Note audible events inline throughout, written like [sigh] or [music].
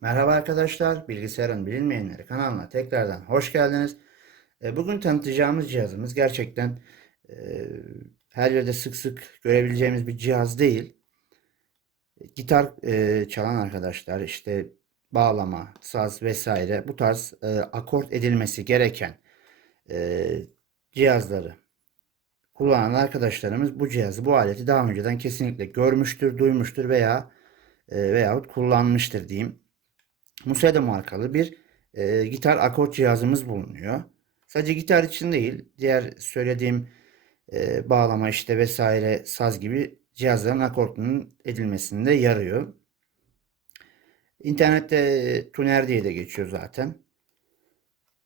Merhaba arkadaşlar, Bilgisayarın Bilinmeyenleri kanalına tekrardan hoş geldiniz. E, Bugün tanıtacağımız cihazımız gerçekten e, her yerde sık sık görebileceğimiz bir cihaz değil. Gitar e, çalan arkadaşlar, işte bağlama, saz vesaire bu tarz akort edilmesi gereken cihazları kullanan arkadaşlarımız bu cihazı, bu aleti daha önceden kesinlikle görmüştür, duymuştur veya veyahut kullanmıştır diyeyim. Museda markalı bir e, gitar akort cihazımız bulunuyor. Sadece gitar için değil, diğer söylediğim e, bağlama işte vesaire saz gibi cihazların akortunun edilmesinde yarıyor. İnternette e, tuner diye de geçiyor zaten.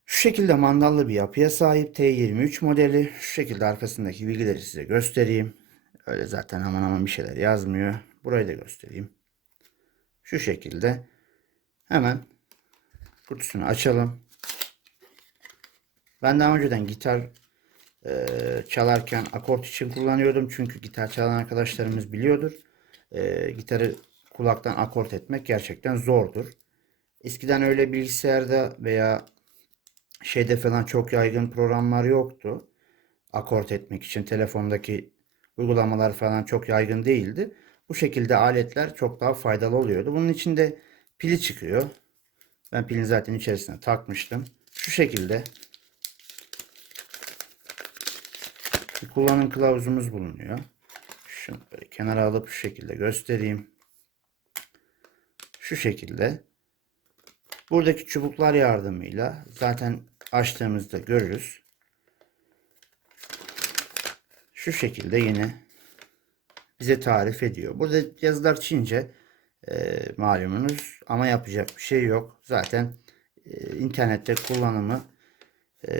Şu şekilde mandallı bir yapıya sahip T23 modeli. Şu şekilde arkasındaki bilgileri size göstereyim. Öyle zaten aman aman bir şeyler yazmıyor. Burayı da göstereyim. Şu şekilde. Hemen kutusunu açalım. Ben daha önceden gitar e, çalarken akort için kullanıyordum. Çünkü gitar çalan arkadaşlarımız biliyordur. E, gitarı kulaktan akort etmek gerçekten zordur. Eskiden öyle bilgisayarda veya şeyde falan çok yaygın programlar yoktu. Akort etmek için telefondaki uygulamalar falan çok yaygın değildi. Bu şekilde aletler çok daha faydalı oluyordu. Bunun içinde pili çıkıyor. Ben pilini zaten içerisine takmıştım. Şu şekilde bir kullanım kılavuzumuz bulunuyor. Şunu böyle kenara alıp şu şekilde göstereyim. Şu şekilde. Buradaki çubuklar yardımıyla zaten açtığımızda görürüz. Şu şekilde yine bize tarif ediyor. Burada yazılar Çince e, malumunuz ama yapacak bir şey yok. Zaten e, internette kullanımı e,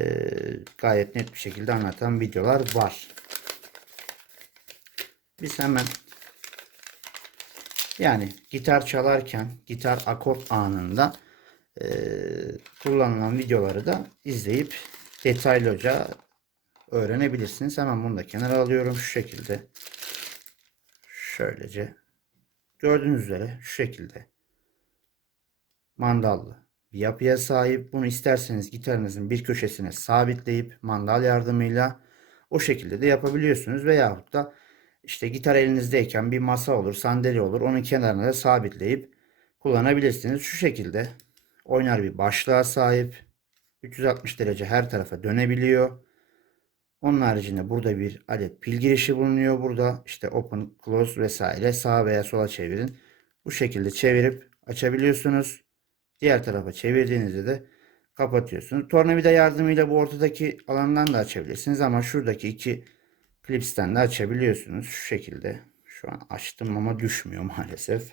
gayet net bir şekilde anlatan videolar var. Biz hemen yani gitar çalarken gitar akort anında e, kullanılan videoları da izleyip detaylıca öğrenebilirsiniz. Hemen bunu da kenara alıyorum şu şekilde. Şöylece Gördüğünüz üzere şu şekilde mandallı bir yapıya sahip. Bunu isterseniz gitarınızın bir köşesine sabitleyip mandal yardımıyla o şekilde de yapabiliyorsunuz. Veyahut da işte gitar elinizdeyken bir masa olur, sandalye olur. Onun kenarına da sabitleyip kullanabilirsiniz. Şu şekilde oynar bir başlığa sahip. 360 derece her tarafa dönebiliyor. Onun haricinde burada bir adet pil girişi bulunuyor. Burada işte open, close vesaire sağa veya sola çevirin. Bu şekilde çevirip açabiliyorsunuz. Diğer tarafa çevirdiğinizde de kapatıyorsunuz. Tornavida yardımıyla bu ortadaki alandan da açabilirsiniz ama şuradaki iki klipsten de açabiliyorsunuz. Şu şekilde. Şu an açtım ama düşmüyor [laughs] maalesef.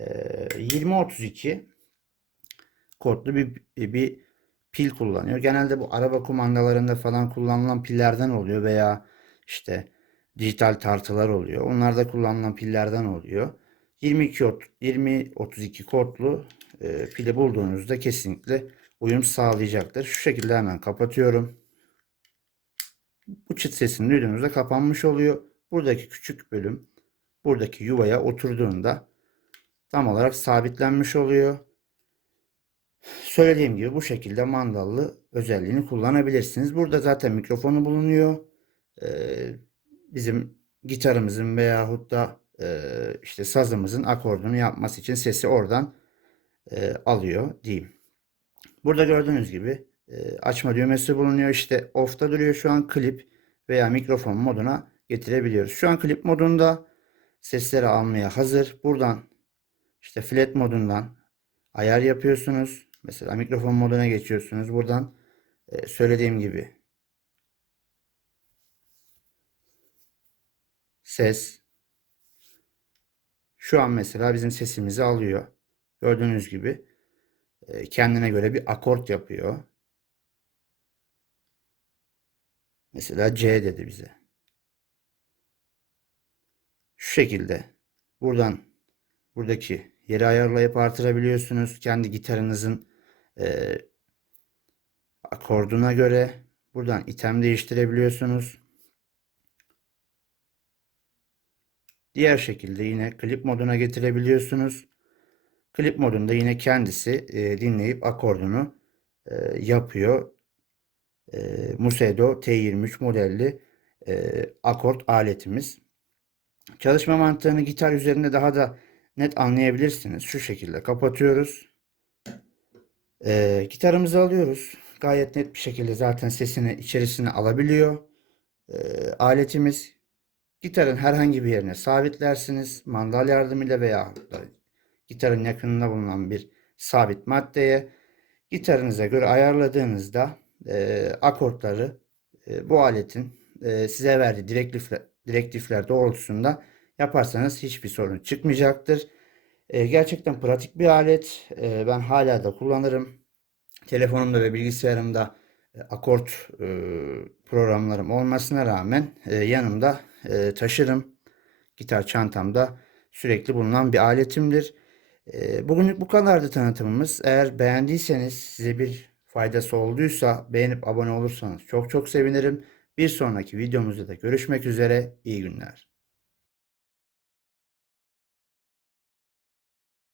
Ee, 2032 kodlu bir, bir pil kullanıyor. Genelde bu araba kumandalarında falan kullanılan pillerden oluyor veya işte dijital tartılar oluyor. Onlarda kullanılan pillerden oluyor. 22 20 32 kodlu e, pili bulduğunuzda kesinlikle uyum sağlayacaktır. Şu şekilde hemen kapatıyorum. Bu çıt sesini duyduğunuzda kapanmış oluyor. Buradaki küçük bölüm buradaki yuvaya oturduğunda tam olarak sabitlenmiş oluyor. Söylediğim gibi bu şekilde mandallı özelliğini kullanabilirsiniz. Burada zaten mikrofonu bulunuyor. Ee, bizim gitarımızın veyahut da e, işte sazımızın akordunu yapması için sesi oradan e, alıyor diyeyim. Burada gördüğünüz gibi e, açma düğmesi bulunuyor. İşte off'ta duruyor şu an klip veya mikrofon moduna getirebiliyoruz. Şu an klip modunda sesleri almaya hazır. Buradan işte flat modundan ayar yapıyorsunuz. Mesela mikrofon moduna geçiyorsunuz. Buradan e, söylediğim gibi ses şu an mesela bizim sesimizi alıyor. Gördüğünüz gibi e, kendine göre bir akort yapıyor. Mesela C dedi bize. Şu şekilde buradan buradaki yeri ayarlayıp artırabiliyorsunuz. Kendi gitarınızın e, akorduna göre buradan item değiştirebiliyorsunuz. Diğer şekilde yine klip moduna getirebiliyorsunuz. Klip modunda yine kendisi e, dinleyip akordunu e, yapıyor. E, Musedo T23 modelli e, akort aletimiz. Çalışma mantığını gitar üzerinde daha da net anlayabilirsiniz. Şu şekilde kapatıyoruz. E, gitarımızı alıyoruz. Gayet net bir şekilde zaten sesini içerisine alabiliyor. E, aletimiz gitarın herhangi bir yerine sabitlersiniz. Mandal yardımıyla veya da gitarın yakınında bulunan bir sabit maddeye gitarınıza göre ayarladığınızda e, akortları e, bu aletin e, size verdiği direktifler, direktifler doğrultusunda yaparsanız hiçbir sorun çıkmayacaktır. E, gerçekten pratik bir alet. E, ben hala da kullanırım. Telefonumda ve bilgisayarımda e, akort e, programlarım olmasına rağmen e, yanımda e, taşırım. Gitar çantamda sürekli bulunan bir aletimdir. E, bugünlük bu kadardı tanıtımımız. Eğer beğendiyseniz size bir faydası olduysa beğenip abone olursanız çok çok sevinirim. Bir sonraki videomuzda da görüşmek üzere. İyi günler.